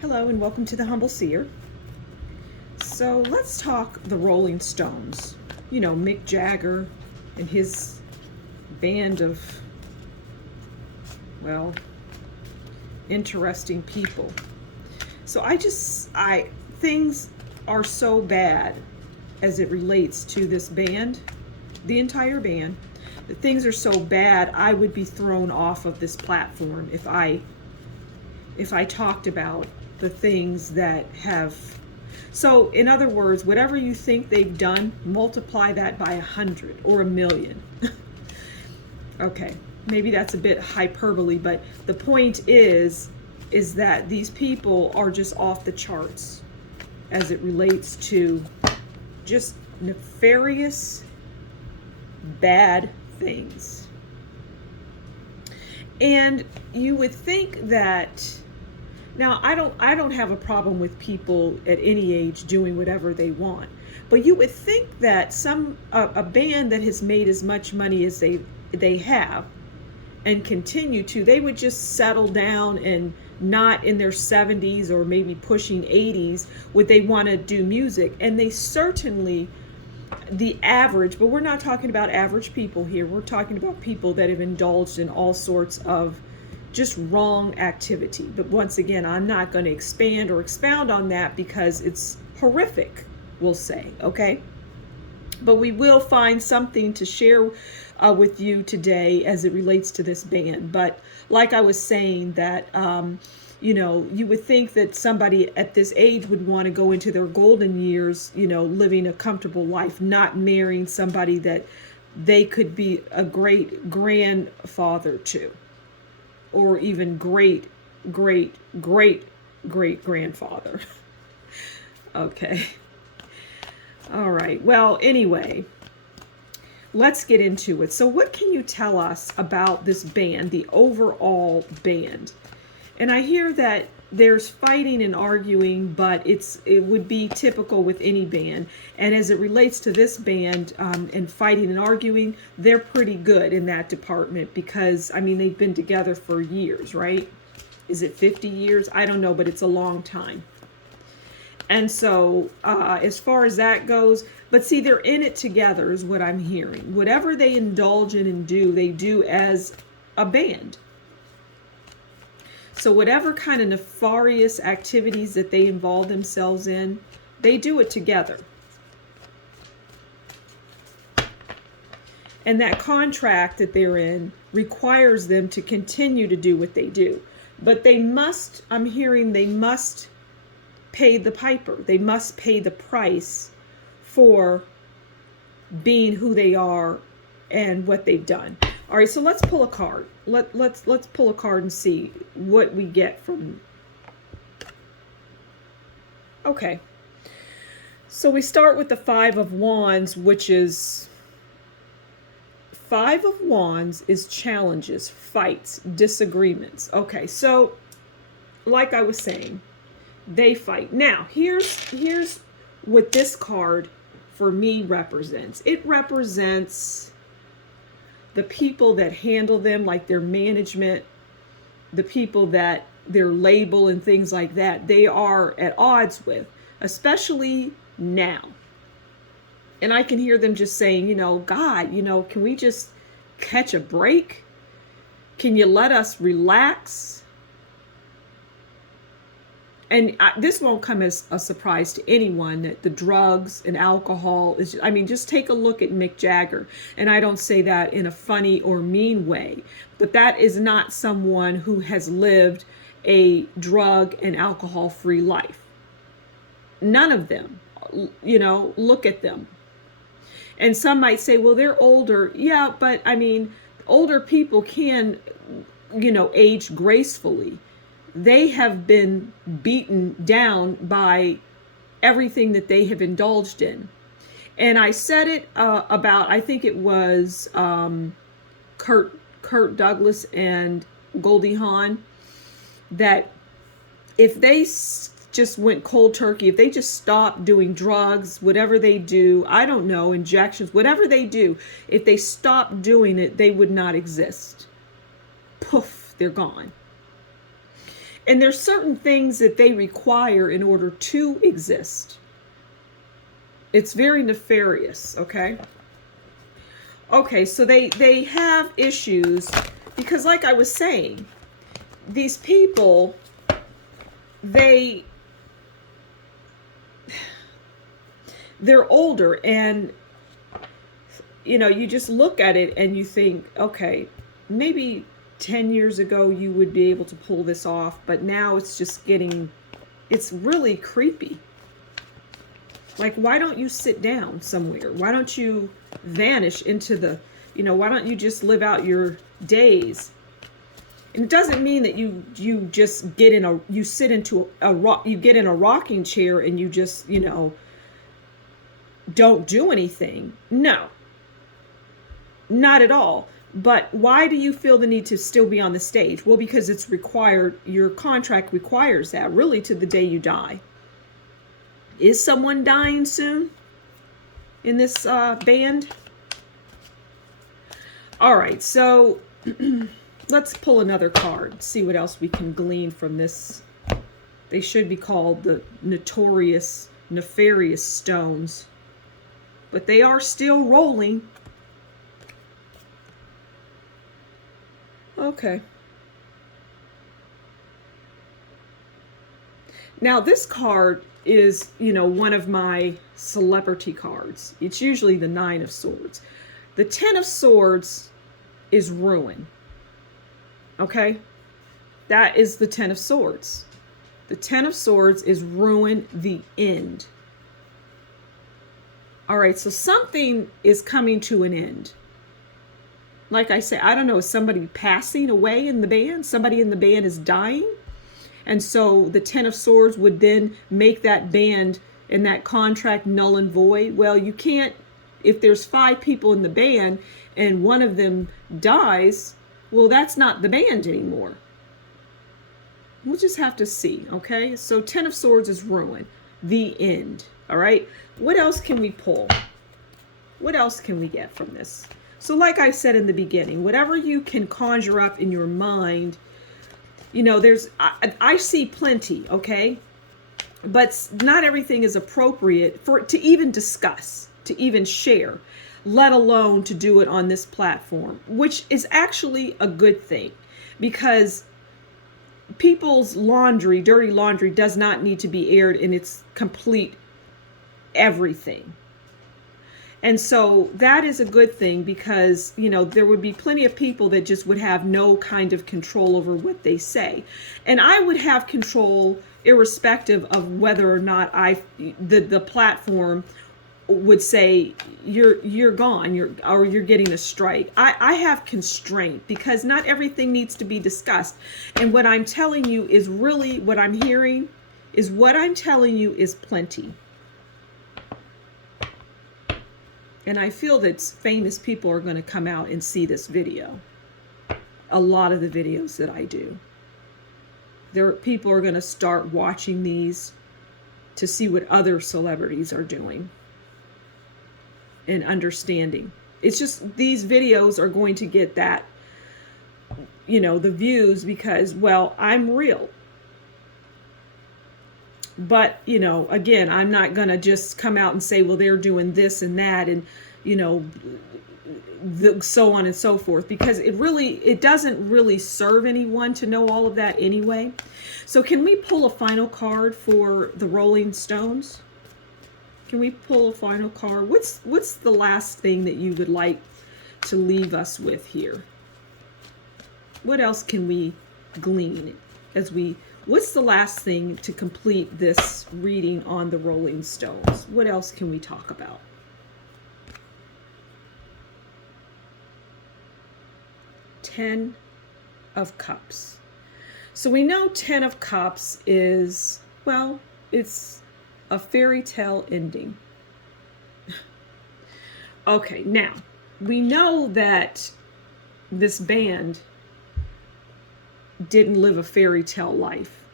Hello and welcome to the Humble Seer. So let's talk the Rolling Stones. You know, Mick Jagger and his band of, well, interesting people. So things are so bad as it relates to this band, the entire band. The things are so bad, I would be thrown off of this platform if I talked about the things that have. So in other words, whatever you think they've done, multiply that by 100 or 1,000,000. Okay, maybe that's a bit hyperbole, but the point is that these people are just off the charts as it relates to just nefarious, bad things. And you would think that, now I don't have a problem with people at any age doing whatever they want, but you would think that a band that has made as much money as they have and continue to, they would just settle down and not in their 70s or maybe pushing 80s would they want to do music. And they certainly, the average, but we're not talking about average people here. We're talking about people that have indulged in all sorts of just wrong activity. But once again, I'm not going to expand or expound on that because it's horrific, we'll say, okay? But we will find something to share with you today as it relates to this band. But like I was saying, that you would think that somebody at this age would want to go into their golden years, living a comfortable life, not marrying somebody that they could be a great grandfather to, or even great grandfather. Okay. All right. Well, anyway, let's get into it. So what can you tell us about this band, the overall band? And I hear that there's fighting and arguing, but it would be typical with any band. And as it relates to this band and fighting and arguing, they're pretty good in that department because, I mean, they've been together for years, right? Is it 50 years? I don't know, but it's a long time. And so as far as that goes, but see, they're in it together is what I'm hearing. Whatever they indulge in and do, they do as a band. So whatever kind of nefarious activities that they involve themselves in, they do it together. And that contract that they're in requires them to continue to do what they do. But they must, I'm hearing they must pay the piper. They must pay the price for being who they are and what they've done. All right, so let's pull a card. Let's pull a card and see what we get from. Okay. So we start with the Five of Wands, which is Five of Wands is challenges, fights, disagreements. Okay, so like I was saying, they fight. Now, here's what this card for me represents. It represents the people that handle them, like their management, the people that their label and things like that, they are at odds with, especially now. And I can hear them just saying, God, can we just catch a break? Can you let us relax? And this won't come as a surprise to anyone that the drugs and alcohol is, just take a look at Mick Jagger. And I don't say that in a funny or mean way, but that is not someone who has lived a drug and alcohol-free life. None of them, look at them. And some might say, well, they're older. Yeah, but older people can, age gracefully. They have been beaten down by everything that they have indulged in. And I said it about, I think it was Kurt Douglas and Goldie Hawn, that if they just went cold turkey, if they just stopped doing drugs, whatever they do, I don't know, injections, whatever they do, if they stopped doing it, they would not exist. Poof, they're gone. And there's certain things that they require in order to exist. It's very nefarious, okay? Okay, so they have issues because, like I was saying, these people, they're older, and you just look at it and you think, okay, maybe 10 years ago you would be able to pull this off, but now it's really creepy. Like, why don't you sit down somewhere? Why don't you vanish into why don't you just live out your days? And it doesn't mean that you just get in you sit into you get in a rocking chair and you just, don't do anything. No, not at all. But why do you feel the need to still be on the stage? Well, because it's required. Your contract requires that, really, to the day you die. Is someone dying soon in this band? All right, so let's pull another card, see what else we can glean from this. They should be called the notorious, nefarious stones, but they are still rolling. Okay. Now, this card is, one of my celebrity cards. It's usually the 9 of Swords. The 10 of Swords is ruin. Okay? That is the 10 of Swords. The 10 of Swords is ruin, the end. All right, so something is coming to an end. Like I say, I don't know, is somebody passing away in the band? Somebody in the band is dying? And so the 10 of Swords would then make that band and that contract null and void. Well, you can't, if there's 5 people in the band and one of them dies, well, that's not the band anymore. We'll just have to see, okay? So 10 of Swords is ruin, the end, all right? What else can we pull? What else can we get from this? So like I said in the beginning, whatever you can conjure up in your mind, I see plenty, okay? But not everything is appropriate to even discuss, to even share, let alone to do it on this platform, which is actually a good thing, because people's laundry, dirty laundry, does not need to be aired in its complete everything. And so that is a good thing, because, there would be plenty of people that just would have no kind of control over what they say. And I would have control irrespective of whether or not the platform would say you're gone, you're getting a strike. I have constraint, because not everything needs to be discussed. And what I'm telling you is really what I'm hearing is what I'm telling you is plenty. And I feel that famous people are going to come out and see this video. A lot of the videos that I do. People are going to start watching these to see what other celebrities are doing and understanding. It's just these videos are going to get that, the views, because, well, I'm real. But, again, I'm not going to just come out and say, well, they're doing this and that and, so on and so forth, because it doesn't really serve anyone to know all of that anyway. So can we pull a final card for the Rolling Stones? Can we pull a final card? What's the last thing that you would like to leave us with here? What else can we glean what's the last thing to complete this reading on the Rolling Stones? What else can we talk about? Ten of Cups. So we know 10 of Cups is, well, it's a fairy tale ending. Okay, now, we know that this band didn't live a fairy tale life.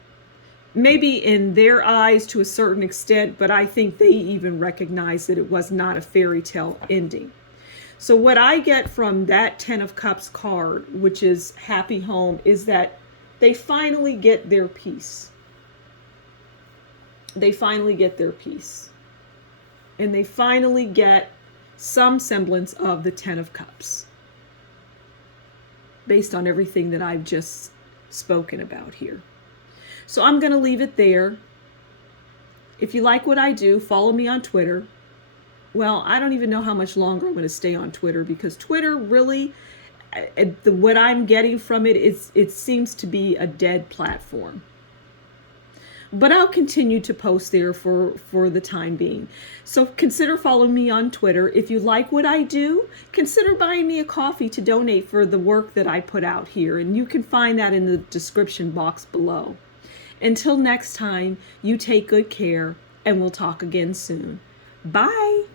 Maybe in their eyes to a certain extent, but I think they even recognize that it was not a fairy tale ending. So what I get from that 10 of Cups card, which is happy home, is that They finally get their peace. They finally get their peace. And they finally get some semblance of the Ten of Cups, based on everything that I've just spoken about here. So I'm going to leave it there. If you like what I do, follow me on Twitter. Well, I don't even know how much longer I'm going to stay on Twitter, because Twitter really, what I'm getting from it is, it seems to be a dead platform. But I'll continue to post there for the time being. So consider following me on Twitter. If you like what I do, consider buying me a coffee to donate for the work that I put out here. And you can find that in the description box below. Until next time, you take good care, and we'll talk again soon. Bye.